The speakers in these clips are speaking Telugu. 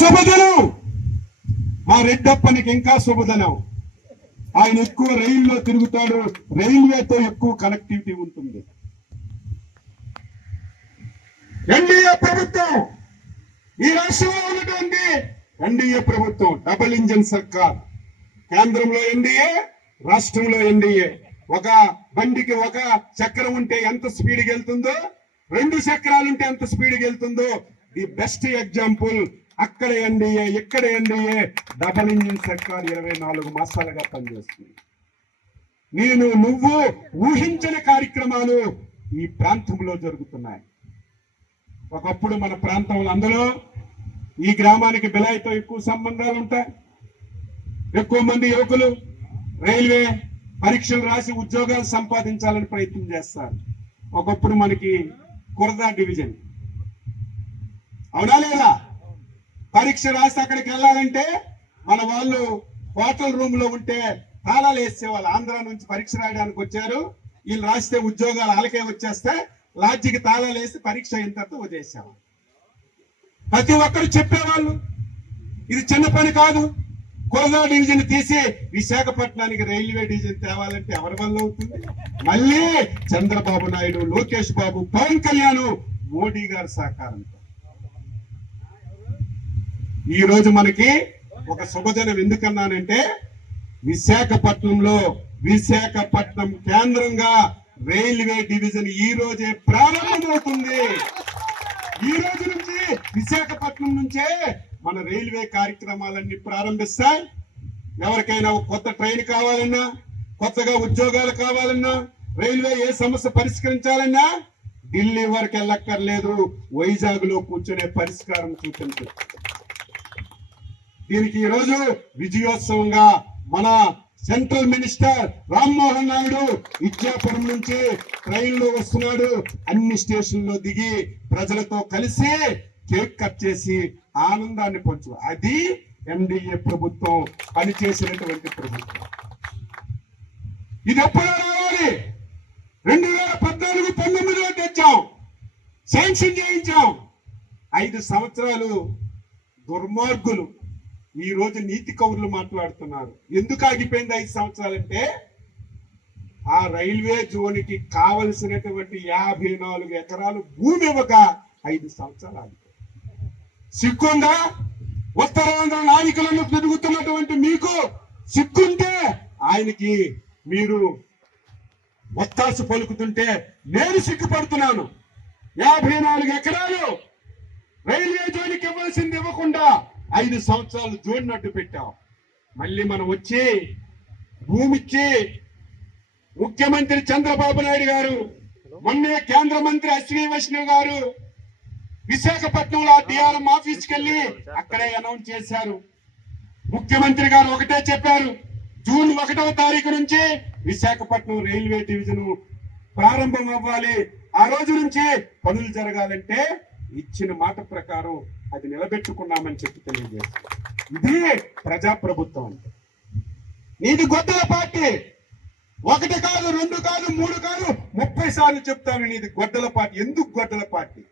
శుభదినం. మా రెడ్డప్పనికి ఇంకా శుభదినం. ఆయన ఎక్కువ రైల్లో తిరుగుతాడు, రైల్వేతో ఎక్కువ కనెక్టివిటీ ఉంటుంది. ఎన్డీఏ ప్రభుత్వం, ఈ రాష్ట్రంలో ఉన్నటువంటి ఎన్డీఏ ప్రభుత్వం డబుల్ ఇంజిన్ సర్కార్. కేంద్రంలో ఎన్డీఏ, రాష్ట్రంలో ఎన్డీఏ. ఒక బండికి ఒక చక్రం ఉంటే ఎంత స్పీడ్కి వెళ్తుందో, 2 చక్రాలు ఉంటే ఎంత స్పీడ్కి వెళ్తుందో ది బెస్ట్ ఎగ్జాంపుల్. అక్కడ ఎన్డీఏ, ఇక్కడ ఎన్డీఏ. డబుల్ ఇంజిన్ సర్కార్ 24 మాసాలుగా పనిచేస్తుంది. నువ్వు ఊహించని కార్యక్రమాలు ఈ ప్రాంతంలో జరుగుతున్నాయి. ఒకప్పుడు మన ప్రాంతంలో, అందులో ఈ గ్రామానికి బిలాయితో ఎక్కువ సంబంధాలు ఉంటాయి. ఎక్కువ మంది యువకులు రైల్వే పరీక్షలు రాసి ఉద్యోగాలు సంపాదించాలని ప్రయత్నం చేస్తారు. ఒకప్పుడు మనకి కురదా డివిజన్, అవునా లేదా? పరీక్ష రాసి అక్కడికి వెళ్ళాలంటే మన వాళ్ళు హోటల్ రూమ్ లో ఉంటే తాళాలు వేసేవాళ్ళు. ఆంధ్ర నుంచి పరీక్ష రాయడానికి వచ్చారు, వీళ్ళు రాస్తే ఉద్యోగాలు వాళ్ళకే వచ్చేస్తే లాడ్జికి తాళాలు వేసి పరీక్ష అయిన తర్వాత వదిలేసేవాళ్ళు. ప్రతి ఒక్కరు చెప్పేవాళ్ళు ఇది చిన్న పని కాదు. కురదా డివిజన్ తీసి విశాఖపట్నానికి రైల్వే డివిజన్ తేవాలంటే ఎవరి వల్ల అవుతుంది? మళ్ళీ చంద్రబాబు నాయుడు, లోకేష్ బాబు, పవన్ కళ్యాణ్, మోడీ గారి సహకారంతో. ఈ రోజు మనకి ఒక శుభదినం. ఎందుకన్నానంటే విశాఖపట్నం కేంద్రంగా రైల్వే డివిజన్ ఈ రోజే ప్రారంభమవుతుంది. ఈ రోజు నుంచి విశాఖపట్నం నుంచే మన రైల్వే కార్యక్రమాలన్నీ ప్రారంభిస్తాయి. ఎవరికైనా కొత్త ట్రైన్ కావాలన్నా, కొత్తగా ఉద్యోగాలు కావాలన్నా, రైల్వే ఏ సమస్య పరిష్కరించాలన్నా ఢిల్లీ వరకు వెళ్ళక్కర్లేదు, వైజాగ్ లో కూర్చునే పరిష్కారం చూపించు. దీనికి ఈరోజు విజయోత్సవంగా మన సెంట్రల్ మినిస్టర్ రామ్మోహన్ నాయుడు ఇచ్చాపురం నుంచి ట్రైన్ లో వస్తున్నాడు. అన్ని స్టేషన్లో దిగి ప్రజలతో కలిసి కేక్ కట్ చేసి ఆనందాన్ని పంచు. అది ఎన్డీఏ ప్రభుత్వం పనిచేసినటువంటి ప్రభుత్వం. ఇది ఎప్పుడో రావాలి. 2014-19 తెచ్చాం, శాంక్షన్ చేయించాం. 5 సంవత్సరాలు దుర్మార్గులు ఈ రోజు నీతి కౌరులు మాట్లాడుతున్నారు. ఎందుకు ఆగిపోయింది 5 సంవత్సరాలంటే ఆ రైల్వే జోన్కి కావలసినటువంటి 54 ఎకరాలు భూమి ఇవ్వక 5 సంవత్సరాలు ఆగిపోయింది. సిగ్గుందా? ఉత్తరాంధ్ర నాయకులను తిరుగుతున్నటువంటి మీకు సిగ్గుంటే ఆయనకి మీరు ఒత్తాసు పలుకుతుంటే నేను సిగ్గుపడుతున్నాను. 54 ఎకరాలు రైల్వే జోన్కి ఇవ్వాల్సింది ఇవ్వకుండా 5 సంవత్సరాలు జోడినట్టు పెట్టాం. మళ్ళీ మనం వచ్చి భూమిచ్చి ముఖ్యమంత్రి చంద్రబాబు నాయుడు గారు, మొన్నే కేంద్ర మంత్రి అశ్విని వైష్ణవ్ గారు విశాఖపట్నంలో డిఆర్ఎం ఆఫీస్కి వెళ్ళి అక్కడే అనౌన్స్ చేశారు. ముఖ్యమంత్రి గారు ఒకటే చెప్పారు, జూన్ 1వ తారీఖు నుంచి విశాఖపట్నం రైల్వే డివిజన్ ప్రారంభం అవ్వాలి. ఆ రోజు నుంచి పనులు జరగాలంటే ఇచ్చిన మాట ప్రకారం అది నిలబెట్టుకున్నామని చెప్పి తెలియజేస్తారు. ఇది ప్రజాప్రభుత్వం అంటే. నీది గొడ్డల పార్టీ. 1 కాదు, 2 కాదు, 3 కాదు, 30 సార్లు చెప్తాను నీది గొడ్డల పార్టీ. ఎందుకు గొడ్డల పార్టీ?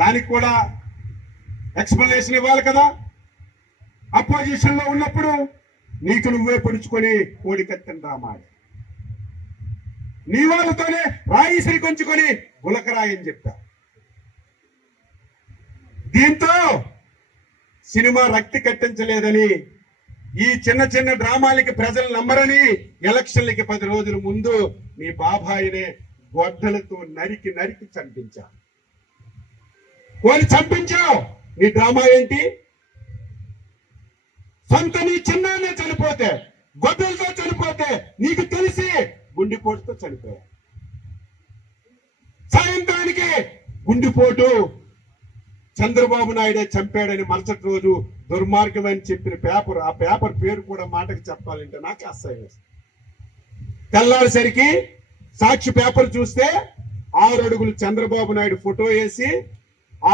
దానికి కూడా ఎక్స్ప్లెనేషన్ ఇవ్వాలి కదా. అపోజిషన్ లో ఉన్నప్పుడు నీకు నువ్వే పొడుచుకొని కోడికత్తెను రామాడు. నీ వాళ్ళతోనే రాయిసిరి కొంచుకొని గులకరాయని చెప్పా. దీంతో సినిమా రక్తి కట్టించలేదని, ఈ చిన్న చిన్న డ్రామాలకి ప్రజలు నమ్మరని ఎలక్షన్లకి 10 రోజుల ముందు నీ బాబాయినే గొడ్డలతో నరికి నరికి చంపించా. చంపించావు. నీ డ్రామా ఏంటి? సొంత నీ చిన్నాన్నే చనిపోతే, గొడ్డలతో చనిపోతే నీకు తెలిసి గుండెపోటుతో చనిపోయా. సాయంత్రానికి గుండెపోటు చంద్రబాబు నాయుడే చంపాడని మరుసటి రోజు దుర్మార్గమని చెప్పిన పేపర్, ఆ పేపర్ పేరు కూడా మాటకి చెప్పాలంటే నాకు అసహ్యం వేస్తుంది. తెల్లారిసరికి సాక్షి పేపర్ చూస్తే 6 అడుగులు చంద్రబాబు నాయుడు ఫోటో వేసి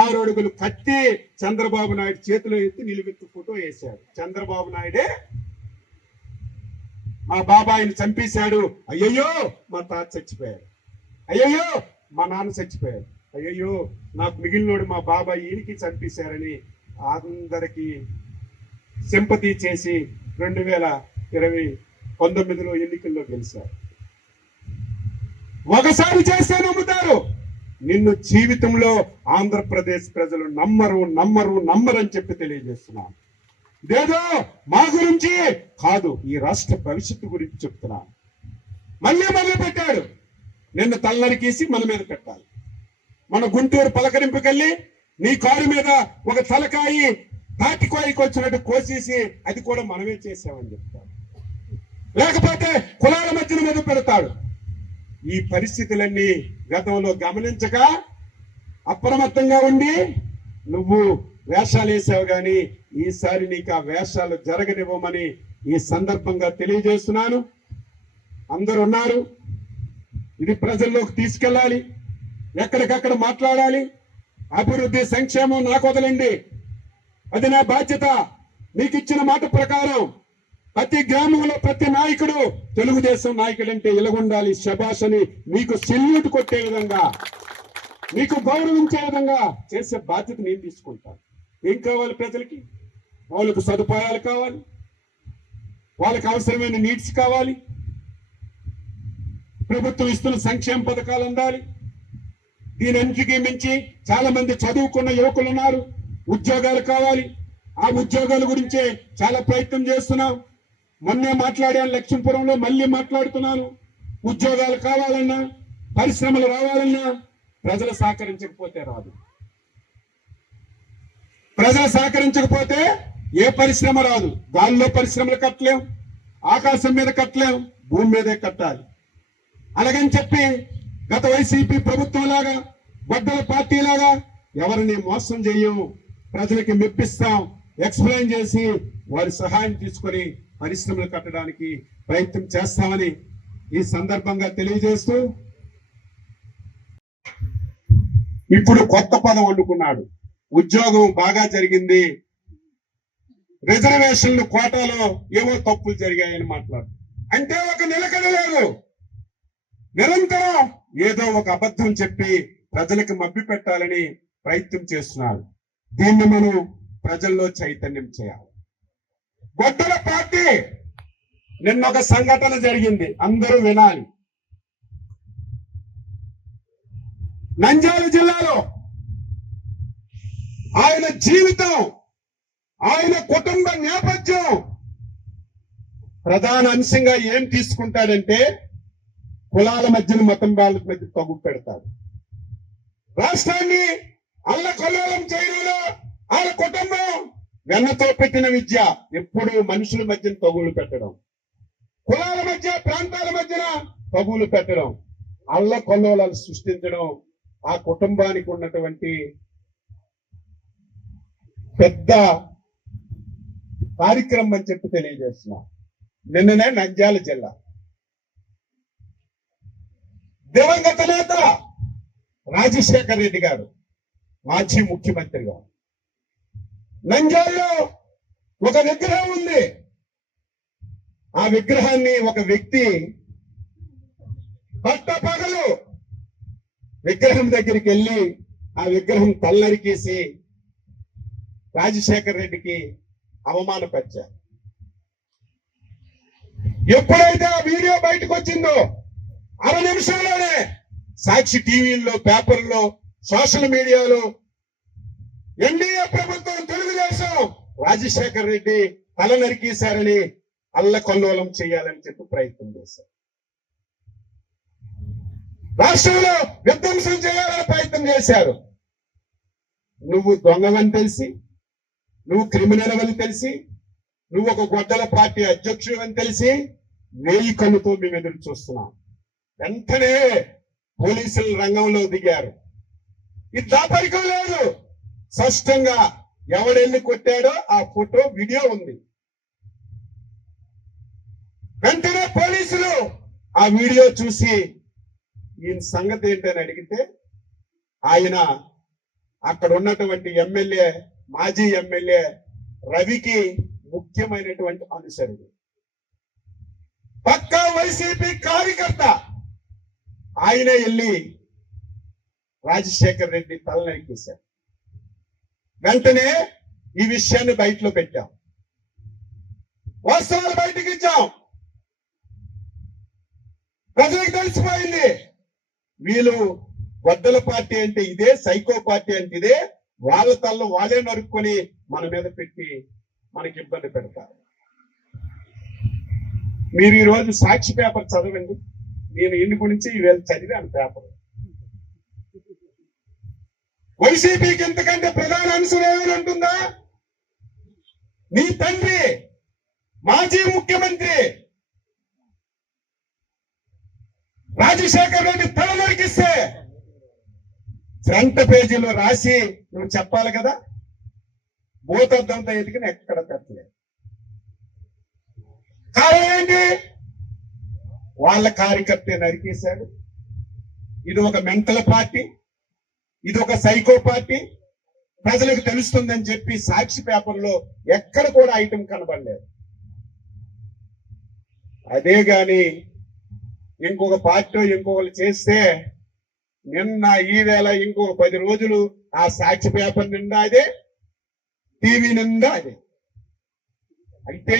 6 అడుగులు కత్తి చంద్రబాబు నాయుడు చేతిలో ఎత్తి నిలువెత్తు ఫోటో వేశాడు. చంద్రబాబు నాయుడే మా బాబాయిని చంపేశాడు. అయ్యయ్యో మా తాత చచ్చిపోయాడు, అయ్యయ్యో మా నాన్న చచ్చిపోయాడు. అయ్యో నాకు మిగిలినోడు మా బాబాయ్ ఈయనకి చంపేశారని అందరికీ సింపతి చేసి 2019లో ఎన్నికల్లో గెలిచారు. ఒకసారి చేస్తే నమ్ముతారు, నిన్ను జీవితంలో ఆంధ్రప్రదేశ్ ప్రజలు నమ్మరు అని చెప్పి తెలియజేస్తున్నాను. ఇదేదో మా గురించి కాదు, ఈ రాష్ట్ర భవిష్యత్తు గురించి చెప్తున్నాను. మళ్ళీ మొదలు పెట్టాడు, నిన్ను తలనరికేసి మన మీద పెట్టాలి. మన గుంటూరు పలకరింపుకెళ్ళి నీ కారు మీద ఒక తలకాయి తాటికాయకి వచ్చినట్టు కోసేసి అది కూడా మనమే చేసామని చెప్తాడు. లేకపోతే కులాల మధ్యన మొదలు పెడతాడు. ఈ పరిస్థితులన్నీ గతంలో గమనించక అప్రమత్తంగా ఉండి నువ్వు వేషాలు వేసావు, కానీ ఈసారి నీకు ఆ వేషాలు జరగనివ్వమని ఈ సందర్భంగా తెలియజేస్తున్నాను. అందరూ ఉన్నారు, ఇది ప్రజల్లోకి తీసుకెళ్ళాలి, ఎక్కడికక్కడ మాట్లాడాలి. అభివృద్ధి సంక్షేమం నాకు వదలండి, అది నా బాధ్యత. మీకు ఇచ్చిన మాట ప్రకారం ప్రతి గ్రామంలో ప్రతి నాయకుడు తెలుగుదేశం నాయకుడు అంటే ఇలాగుండాలి, శబాష్ అని మీకు సెల్యూట్ కొట్టే విధంగా, మీకు గౌరవించే విధంగా చేసే బాధ్యత నేను తీసుకుంటాను. ఏం కావాలి ప్రజలకి? వాళ్ళకు సదుపాయాలు కావాలి, వాళ్ళకి అవసరమైన నీడ్స్ కావాలి, ప్రభుత్వం ఇస్తున్న సంక్షేమ పథకాలు అందాలి. దీనికి మించి చాలా మంది చదువుకున్న యువకులు ఉన్నారు, ఉద్యోగాలు కావాలి. ఆ ఉద్యోగాల గురించే చాలా ప్రయత్నం చేస్తున్నాం. మొన్నే మాట్లాడాను లక్ష్మీపురంలో, మళ్ళీ మాట్లాడుతున్నాను. ఉద్యోగాలు కావాలన్నా, పరిశ్రమలు రావాలన్నా ప్రజలు సహకరించకపోతే రాదు. ప్రజలు సహకరించకపోతే ఏ పరిశ్రమ రాదు. గాలిలో పరిశ్రమలు కట్టలేం, ఆకాశం మీద కట్టలేం, భూమి మీదే కట్టాలి. అలాగని చెప్పి గత వైసీపీ ప్రభుత్వం లాగా, గొడ్డల పార్టీ లాగా ఎవరిని మోసం చేయము. ప్రజలకి మెప్పిస్తాం, ఎక్స్ప్లెయిన్ చేసి వారి సహాయం తీసుకొని పరిశ్రమలు కట్టడానికి ప్రయత్నం చేస్తామని ఈ సందర్భంగా తెలియజేస్తూ, ఇప్పుడు కొత్త పదం వండుకున్నాడు. ఉద్యోగం బాగా జరిగింది, రిజర్వేషన్లు కోటాలో ఏవో తప్పులు జరిగాయని మాట్లాడు. అంటే ఒక నిలకడ లేదు, నిరంతరం ఏదో ఒక అబద్ధం చెప్పి ప్రజలకు మభ్య పెట్టాలని ప్రయత్నం చేస్తున్నారు. దీన్ని మనం ప్రజల్లో చైతన్యం చేయాలి. గొడ్డల పార్టీ నిన్న ఒక సంఘటన జరిగింది, అందరూ వినాలి. నంద్యాల జిల్లాలో ఆయన జీవితం, ఆయన కుటుంబ నేపథ్యం ప్రధాన అంశంగా ఏం తీసుకుంటాడంటే కులాల మధ్యన, మతం వాళ్ళ మధ్య తగ్గు పెడతాడు. రాష్ట్రాన్ని అల్లకల్లోలం చేయడంలో వాళ్ళ కుటుంబం వెన్నతో పెట్టిన విద్య ఎప్పుడు మనుషుల మధ్య తగులు పెట్టడం, కులాల మధ్య, ప్రాంతాల మధ్యన తగులు పెట్టడం, అల్లకల్లోలాలు సృష్టించడం ఆ కుటుంబానికి ఉన్నటువంటి పెద్ద కార్యక్రమం అని చెప్పి తెలియజేస్తున్నా. నిన్ననే నంద్యాల జిల్లా దివంగత నేత రాజశేఖర్ రెడ్డి గారు, మాజీ ముఖ్యమంత్రి గారు, నంద్యాలలో ఒక విగ్రహం ఉంది. ఆ విగ్రహాన్ని ఒక వ్యక్తి పట్టపగలు విగ్రహం దగ్గరికి వెళ్ళి ఆ విగ్రహం తలనరికేసి రాజశేఖర్ రెడ్డికి అవమానపరిచారు. ఎప్పుడైతే ఆ వీడియో బయటకు వచ్చిందో 6 నిమిషంలోనే సాక్షి టీవీల్లో, పేపర్లో, సోషల్ మీడియాలో ఎన్డీఏ ప్రభుత్వం, తెలుగుదేశం రాజశేఖర్ రెడ్డి తల నరికేశారని అల్లకల్లోలం చేయాలని చెప్పి ప్రయత్నం చేశారు. రాష్ట్రంలో విధ్వంసం చేయాలని ప్రయత్నం చేశారు. నువ్వు దొంగవని తెలిసి, నువ్వు క్రిమినల్ అని తెలిసి, నువ్వు ఒక గొడ్డల పార్టీ అధ్యక్షుడు అని తెలిసి 1000 కళ్ళతో మేము ఎదురు చూస్తున్నాం. వెంటనే పోలీసులు రంగంలో దిగారు. ఇది దాపరికం లేదు, స్పష్టంగా ఎవడెళ్ళి కొట్టాడో ఆ ఫోటో, వీడియో ఉంది. వెంటనే పోలీసులు ఆ వీడియో చూసి ఈయన సంగతి ఏంటని అడిగితే ఆయన అక్కడ ఉన్నటువంటి ఎమ్మెల్యే, మాజీ ఎమ్మెల్యే రవికి ముఖ్యమైనటువంటి అనుసరుడు, పక్కా వైసీపీ కార్యకర్త. ఆయనే వెళ్ళి రాజశేఖర్ రెడ్డి తల నరికేశారు. వెంటనే ఈ విషయాన్ని బయటలో పెట్టాం, వాస్తవాలు బయటకు ఇచ్చాం. ప్రజలకు తెలిసిపోయింది వీళ్ళు వద్దల పార్టీ అంటే ఇదే, సైకో పార్టీ అంటే ఇదే, వాళ్ళ తల్లు వాళ్ళే నరుక్కొని మన మీద పెట్టి మనకి ఇబ్బంది పెడతారు. మీరు ఈరోజు సాక్షి పేపర్ చదవండి. నేను ఇంటి గురించి ఈవేళ చదివాను పేపర్. వైసీపీకి ఎంతకంటే ప్రధాన అంశం ఏమైనా ఉంటుందా? నీ తండ్రి మాజీ ముఖ్యమంత్రి రాజశేఖర్ రెడ్డి తల నరికిస్తే ఫ్రంట్ పేజీలో రాసి నువ్వు చెప్పాలి కదా. భూతద్దంతో ఎదిగిన ఎక్కడ పెట్టలేదు. కారణం ఏంటి? వాళ్ళ కార్యకర్త నరికేశాడు. ఇది ఒక మెంటల్ పార్టీ, ఇది ఒక సైకో పార్టీ, ప్రజలకు తెలుస్తుందని చెప్పి సాక్షి పేపర్లో ఎక్కడ కూడా ఐటెం కనబడలేదు. అదే గాని ఇంకొక పార్టీ ఇంకొకరు చేస్తే నిన్న ఈవేళ ఇంకొక 10 రోజులు ఆ సాక్షి పేపర్ నిండా అదే, టీవీ నిండా అదే. అయితే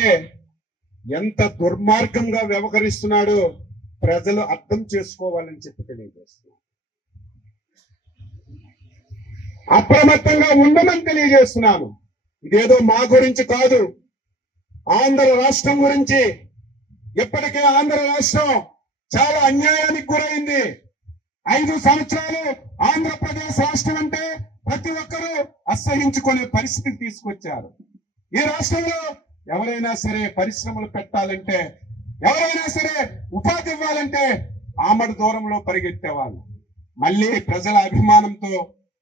ఎంత దుర్మార్గంగా వ్యవహరిస్తున్నాడో ప్రజలు అర్థం చేసుకోవాలని చెప్పి తెలియజేస్తున్నారు. అప్రమత్తంగా ఉండమని తెలియజేస్తున్నాను. ఇదేదో మా గురించి కాదు, ఆంధ్ర రాష్ట్రం గురించి. ఇప్పటికే ఆంధ్ర రాష్ట్రం చాలా అన్యాయానికి గురైంది. 5 సంవత్సరాలు ఆంధ్రప్రదేశ్ రాష్ట్రం అంటే ప్రతి ఒక్కరూ అసహించుకునే పరిస్థితి తీసుకొచ్చారు. ఈ రాష్ట్రంలో ఎవరైనా సరే పరిశ్రమలు పెట్టాలంటే, ఎవరైనా సరే ఉపాధి ఇవ్వాలంటే ఆమడు దూరంలో పరిగెత్తేవాళ్ళు. మళ్ళీ ప్రజల అభిమానంతో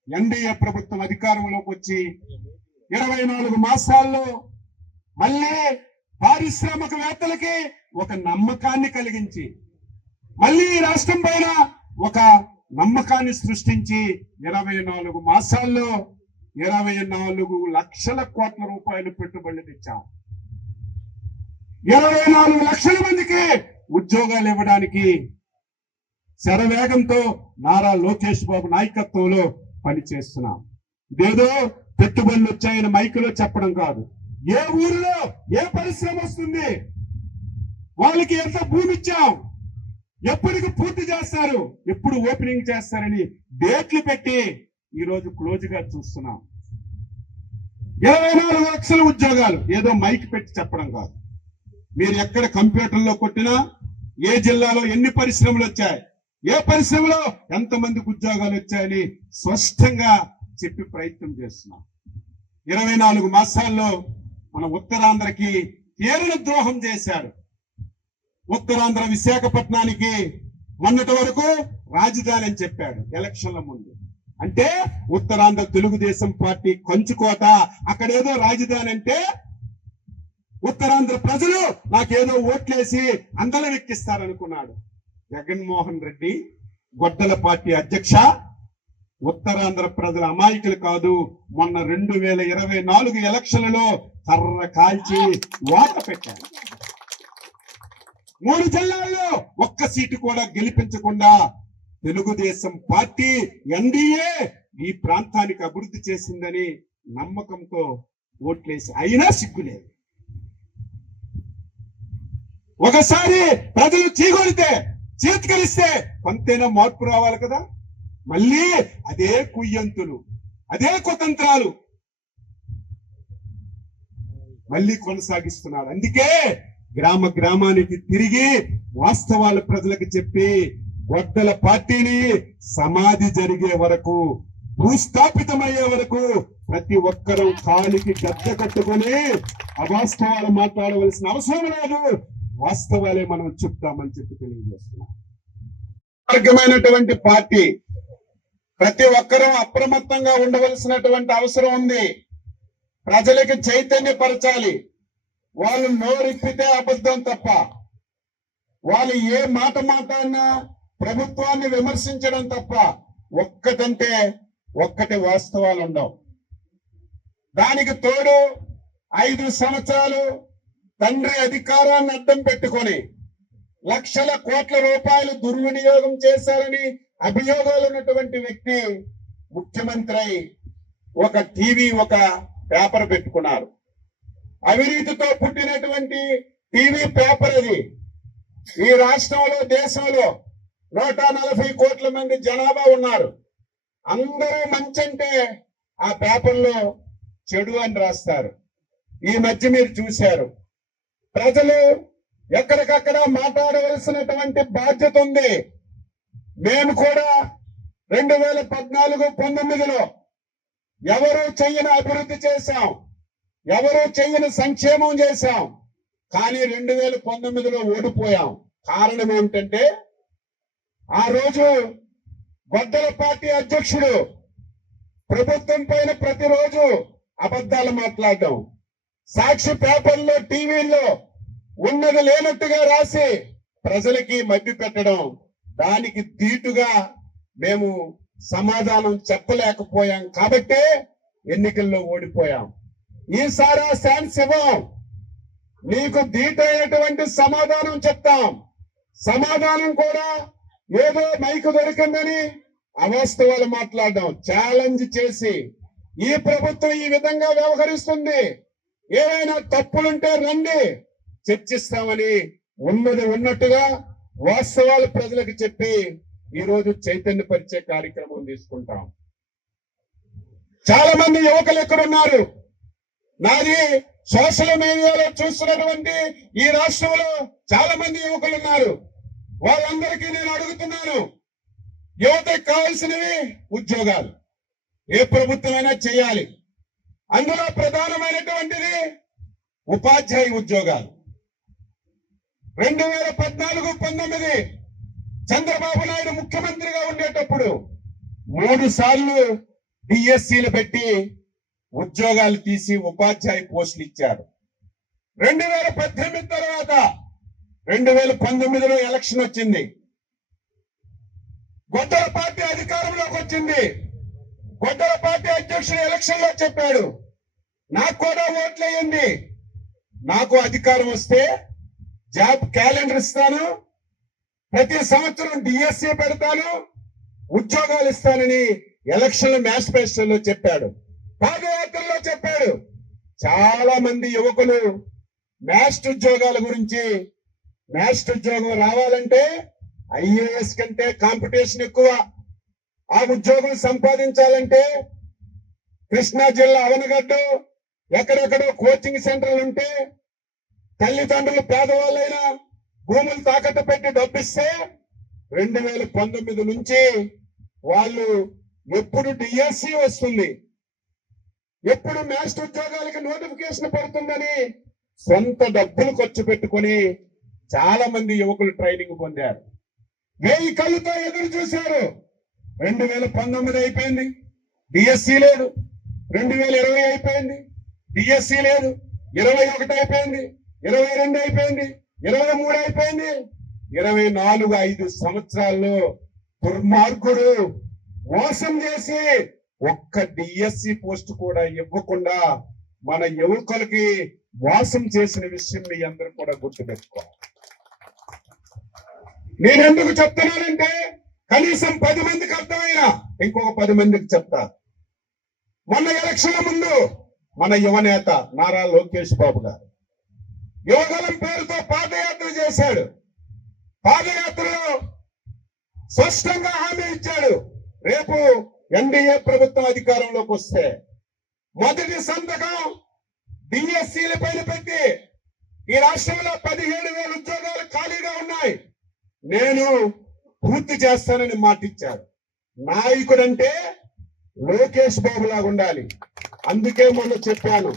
ఎన్డీఏ ప్రభుత్వం అధికారంలోకి వచ్చి 24 మాసాల్లో మళ్ళీ పారిశ్రామికవేత్తలకి ఒక నమ్మకాన్ని కలిగించి, మళ్ళీ ఈ రాష్ట్రం పైన ఒక నమ్మకాన్ని సృష్టించి 24 మాసాల్లో 24 లక్షల కోట్ల రూపాయలు పెట్టుబడులు తెచ్చాం. 24 లక్షల మందికి ఉద్యోగాలు ఇవ్వడానికి శరవేగంతో నారా లోకేష్ బాబు నాయకత్వంలో పనిచేస్తున్నాం. ఇదేదో పెట్టుబడులు వచ్చాయని మైకులో చెప్పడం కాదు. ఏ ఊరిలో ఏ పరిశ్రమ వస్తుంది, వాళ్ళకి ఎంత భూమి ఇచ్చాం, ఎప్పటికి పూర్తి చేస్తారు, ఎప్పుడు ఓపెనింగ్ చేస్తారని డేట్లు పెట్టి ఈరోజు క్లోజ్ గా చూస్తున్నాం. 24 లక్షల ఉద్యోగాలు ఏదో మైక్ పెట్టి చెప్పడం కాదు. మీరు ఎక్కడ కంప్యూటర్లో కొట్టినా ఏ జిల్లాలో ఎన్ని పరిశ్రమలు వచ్చాయి, ఏ పరిశ్రమలో ఎంతమందికి ఉద్యోగాలు వచ్చాయని స్పష్టంగా చెప్పి ప్రయత్నం చేస్తున్నాం. 24 మాసాల్లో మన ఉత్తరాంధ్రకి తీరని ద్రోహం చేశాడు. ఉత్తరాంధ్ర విశాఖపట్నానికి మొన్నటి వరకు రాజధాని అని చెప్పాడు ఎలక్షన్ల ముందు. అంటే ఉత్తరాంధ్ర తెలుగుదేశం పార్టీ కంచుకోట, అక్కడేదో రాజధాని అంటే ఉత్తరాంధ్ర ప్రజలు నాకేదో ఓట్లేసి అందలం ఎక్కిస్తారనుకున్నాడు. జగన్మోహన్ రెడ్డి గొడ్డల పార్టీ అధ్యక్ష, ఉత్తరాంధ్ర ప్రజల అమాయకులు కాదు. మొన్న 2024 ఎలక్షన్లలో కర్ర కాల్చి ఓట పెట్టారు. 3 జిల్లాల్లో ఒక్క సీటు కూడా గెలిపించకుండా తెలుగుదేశం పార్టీ ఎన్డీఏ ఈ ప్రాంతానికి అభివృద్ధి చేసిందని నమ్మకంతో ఓట్లేసి అయినా సిగ్గులేదు. ఒకసారి ప్రజలు చీగొలితే చేతికలిస్తే కొంతైనా మార్పు రావాలి కదా. మళ్ళీ అదే కుయ్యంతులు, అదే కుతంత్రాలు మళ్ళీ కొనసాగిస్తున్నారు. అందుకే గ్రామ గ్రామానికి తిరిగి వాస్తవాలు ప్రజలకు చెప్పి గొడ్డల పార్టీని సమాధి జరిగే వరకు, భూస్థాపితమయ్యే వరకు ప్రతి ఒక్కరూ కాలికి గద్ద కట్టుకుని అవాస్తవాలు మాట్లాడవలసిన అవసరం లేదు. వాస్తవాలే మనం చెప్తామని చెప్పి తెలియజేస్తున్నాం. మార్గమైనటువంటి పార్టీ, ప్రతి ఒక్కరూ అప్రమత్తంగా ఉండవలసినటువంటి అవసరం ఉంది. ప్రజలకు చైతన్యపరచాలి. వాళ్ళు నోరిప్పితే అబద్ధం తప్ప, వాళ్ళు ఏ మాట మాట్లాడినా ప్రభుత్వాన్ని విమర్శించడం తప్ప ఒక్కటంటే ఒక్కటి వాస్తవాలు ఉండవు. దానికి తోడు 5 సంవత్సరాలు తండ్రి అధికారాన్ని అడ్డం పెట్టుకొని లక్షల కోట్ల రూపాయలు దుర్వినియోగం చేశారని అభియోగాలు ఉన్నటువంటి వ్యక్తి ముఖ్యమంత్రి అయి ఒక టీవీ ఒక పేపర్ పెట్టుకున్నారు. అవినీతితో పుట్టినటువంటి టీవీ పేపర్ అది. ఈ రాష్ట్రంలో దేశంలో 140 కోట్ల మంది జనాభా ఉన్నారు. అందరూ మంచంటే ఆ పేపర్లో చెడు అని రాస్తారు. ఈ మధ్య మీరు చూశారు, ప్రజలు ఎక్కడికక్కడ మాట్లాడవలసినటువంటి బాధ్యత ఉంది. మేము కూడా 2014-19లో ఎవరూ చెయ్యని అభివృద్ధి చేశాం, ఎవరూ చెయ్యని సంక్షేమం చేశాం. కానీ 2019లో ఓడిపోయాం. కారణం ఏమిటంటే ఆ రోజు గొడ్డల పార్టీ అధ్యక్షుడు ప్రభుత్వం పైన ప్రతిరోజు అబద్ధాలు మాట్లాడడం, సాక్షి పేపర్లో టీవీల్లో ఉన్నది లేనట్టుగా రాసి ప్రజలకి మభ్య పెట్టడం, దానికి దీటుగా మేము సమాధానం చెప్పలేకపోయాం. కాబట్టే ఎన్నికల్లో ఓడిపోయాం. ఈసారి ఆ ఛాన్స్ ఇవ్వం. నీకు దీటైనటువంటి సమాధానం చెప్తాం. సమాధానం కూడా ఏదో మైకు దొరికిందని అవాస్తవాలు మాట్లాడడం, ఛాలెంజ్ చేసి ఈ ప్రభుత్వం ఈ విధంగా వ్యవహరిస్తుంది, ఏవైనా తప్పులుంటే రండి చర్చిస్తామని ఉన్నది ఉన్నట్టుగా వాస్తవాలు ప్రజలకు చెప్పి ఈ రోజు చైతన్యపరిచే కార్యక్రమం తీసుకుంటాం. చాలా మంది యువకులు ఎక్కడున్నారు? నాది సోషల్ మీడియాలో చూస్తున్నటువంటి ఈ రాష్ట్రంలో చాలా మంది యువకులు ఉన్నారు. వాళ్ళందరికీ నేను అడుగుతున్నాను, యువతకు కావాల్సినవి ఉద్యోగాలు ఏ ప్రభుత్వమైనా చేయాలి. అందులో ప్రధానమైనటువంటిది ఉపాధ్యాయ ఉద్యోగాలు. 2014-19 చంద్రబాబు నాయుడు ముఖ్యమంత్రిగా ఉండేటప్పుడు 3 సార్లు డిఎస్సీలు పెట్టి ఉద్యోగాలు తీసి ఉపాధ్యాయ పోస్టులు ఇచ్చారు. 2018 తర్వాత 2019లో ఎలక్షన్ వచ్చింది. గొడ్డల పార్టీ అధికారంలోకి వచ్చింది. గొడ్డల పార్టీ అధ్యక్షుడు ఎలక్షన్ లో చెప్పాడు, నాకు కూడా ఓట్లేయండి, నాకు అధికారం వస్తే జాబ్ క్యాలెండర్ ఇస్తాను, ప్రతి సంవత్సరం డిఎస్సీ పెడతాను, ఉద్యోగాలు ఇస్తానని ఎలక్షన్ మేనిఫెస్టోలో చెప్పాడు, పాదయాత్రలో చెప్పాడు. చాలా మంది యువకులు మ్యాస్ట్ ఉద్యోగాల గురించి, మ్యాస్ట్ ఉద్యోగం రావాలంటే ఐఏఎస్ కంటే కాంపిటీషన్ ఎక్కువ, ఆ ఉద్యోగం సంపాదించాలంటే కృష్ణా జిల్లా అవనగడ్డ ఎక్కడెక్కడో కోచింగ్ సెంటర్లు ఉంటే తల్లిదండ్రులు పేదవాళ్ళైనా భూములు తాకట్టు పెట్టి డబ్బిస్తే 2019 నుంచి వాళ్ళు ఎప్పుడు డిఎస్సి వస్తుంది, ఎప్పుడు మ్యాస్ట్ ఉద్యోగాలకి నోటిఫికేషన్ పడుతుందని సొంత డబ్బులు ఖర్చు పెట్టుకుని చాలా మంది యువకులు ట్రైనింగ్ పొందారు. 1000 కళ్ళతో ఎదురు చూశారు. 2019 అయిపోయింది, డిఎస్సి లేదు. 2020 అయిపోయింది, డిఎస్సి లేదు. 21 అయిపోయింది, 22 అయిపోయింది, 23 అయిపోయింది, 24 5 సంవత్సరాల్లో దుర్మార్గుడు మోసం చేసి ఒక్క డిఎస్సి పోస్ట్ కూడా ఇవ్వకుండా మన యువకులకి మోసం చేసిన విషయం మీ అందరూ కూడా గుర్తుపెట్టుకోవాలి. నేను ఎందుకు చెప్తున్నానంటే కనీసం 10 మందికి అర్థమైనా ఇంకొక 10 మందికి చెప్తా. మొన్న ఎలక్షన్ల ముందు మన యువనేత నారా లోకేష్ బాబు గారు యువగలం పేరుతో పాదయాత్ర చేశాడు. పాదయాత్రలో స్పష్టంగా హామీ ఇచ్చాడు, రేపు ఎన్డీఏ ప్రభుత్వం అధికారంలోకి వస్తే మొదటి సంతకం డిఎస్సీల పైన పెట్టి ఈ రాష్ట్రంలో 17,000 ఉద్యోగాలు ఖాళీగా ఉన్నాయి, నేను పూర్తి చేస్తానని మాటిచ్చారు. నాయకుడంటే లోకేష్ బాబు లాగా ఉండాలి. అందుకే మొన్న చెప్పాను,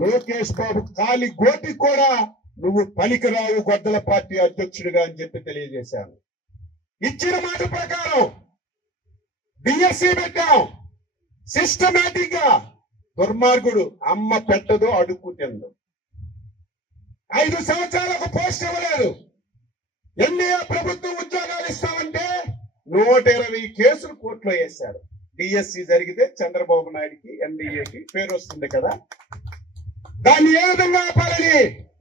లోకేష్ బాబు కాలి గోటికి కూడా నువ్వు పనికిరావు గొడ్డల పార్టీ అధ్యక్షుడిగా అని చెప్పి తెలియజేశాను. ఇచ్చిన మాట ప్రకారం డిఎస్సి పెట్టాం. సిస్టమేటిక్ గా దుర్మార్గుడు అమ్మ పెట్టదు అడుక్కు తిందు. 5 సంవత్సరాలకు పోస్ట్ ఇవ్వలేదు. ఎన్డీఏ ప్రభుత్వం ఉద్యోగాలు ఇస్తామంటే 120 కేసులు కోర్టులో వేశారు. డిఎస్సి జరిగితే చంద్రబాబు నాయుడికి ఎన్డీఏకి పేరు వస్తుంది కదా, దాన్ని ఏ విధంగా ఆపాలని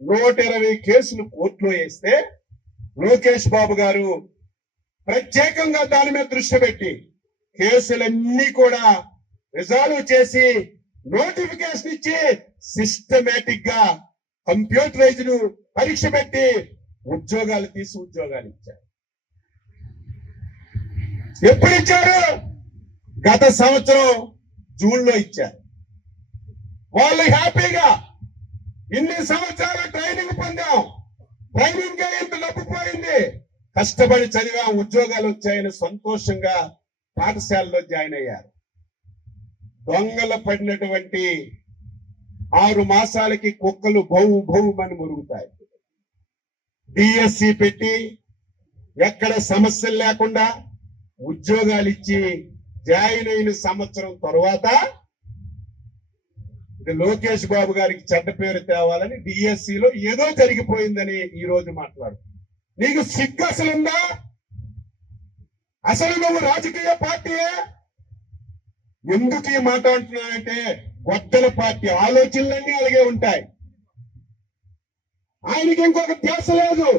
120 కేసులు కోర్టులో వేస్తే లోకేష్ బాబు గారు ప్రత్యేకంగా దాని మీద దృష్టి పెట్టి కేసులన్నీ కూడా రిజాల్వ్ చేసి నోటిఫికేషన్ ఇచ్చి సిస్టమేటిక్ గా కంప్యూటరైజ్డ్ పరీక్ష పెట్టి ఉద్యోగాలు ఇచ్చారు. ఎప్పుడు ఇచ్చారు? గత సంవత్సరం జూన్ లో ఇచ్చారు. వాళ్ళు హ్యాపీగా ఇన్ని సంవత్సరాలు ట్రైనింగ్ పొందాం, ట్రైనింగ్ ఇంత డబ్బు పోయింది, కష్టపడి చదివాం, ఉద్యోగాలు వచ్చాయని సంతోషంగా పాఠశాలలో జాయిన్ అయ్యారు. దొంగలు పడినటువంటి 6 మాసాలకి కుక్కలు భౌమని మురుగుతాయి. డిఎస్సి పెట్టి ఎక్కడ సమస్యలు లేకుండా ఉద్యోగాలు ఇచ్చి జాయిన్ అయిన సంవత్సరం తరువాత లోకేష్ బాబు గారికి చెడ్డ పేరు తేవాలని డిఎస్సిలో ఏదో జరిగిపోయిందని ఈ రోజు మాట్లాడు. నీకు సిగ్గు అసలుందా? అసలు నువ్వు రాజకీయ పార్టీయే? ఎందుకు ఈ మాట అంటున్నానంటే గొడ్డల పార్టీ ఆలోచనలన్నీ అలాగే ఉంటాయి. ఆయనకి ఇంకొక ధ్యాస లేదు,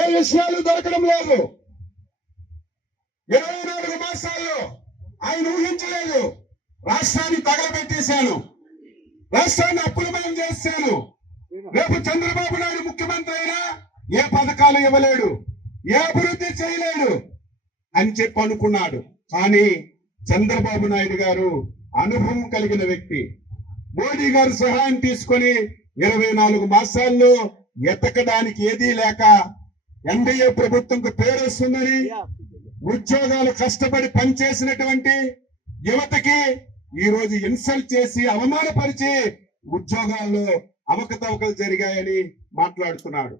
ఏ విషయాలు దొరకడం లేదు. 24 మాసాల్లో ఆయన ఊహించలేదు, రాష్ట్రాన్ని తగలబెట్టేశాను, రాష్ట్రాన్ని అప్పులమయం చేశాను, రేపు చంద్రబాబు నాయుడు ముఖ్యమంత్రి అయినా ఏ పథకాలు ఇవ్వలేడు, ఏ అభివృద్ధి చేయలేడు అని చెప్పి అనుకున్నాడు. కానీ చంద్రబాబు నాయుడు గారు అనుభవం కలిగిన వ్యక్తి, మోడీ గారు సహాయం తీసుకొని 24 మాసాల్లో ఎతకడానికి ఏదీ లేక ఎన్డీఏ ప్రభుత్వంకు పేరు వస్తుందని ఉద్యోగాలు కష్టపడి పనిచేసినటువంటి యువతకి ఈ రోజు ఇన్సల్ట్ చేసి అవమానపరిచి ఉద్యోగాల్లో అవకతవకలు జరిగాయని మాట్లాడుతున్నాడు.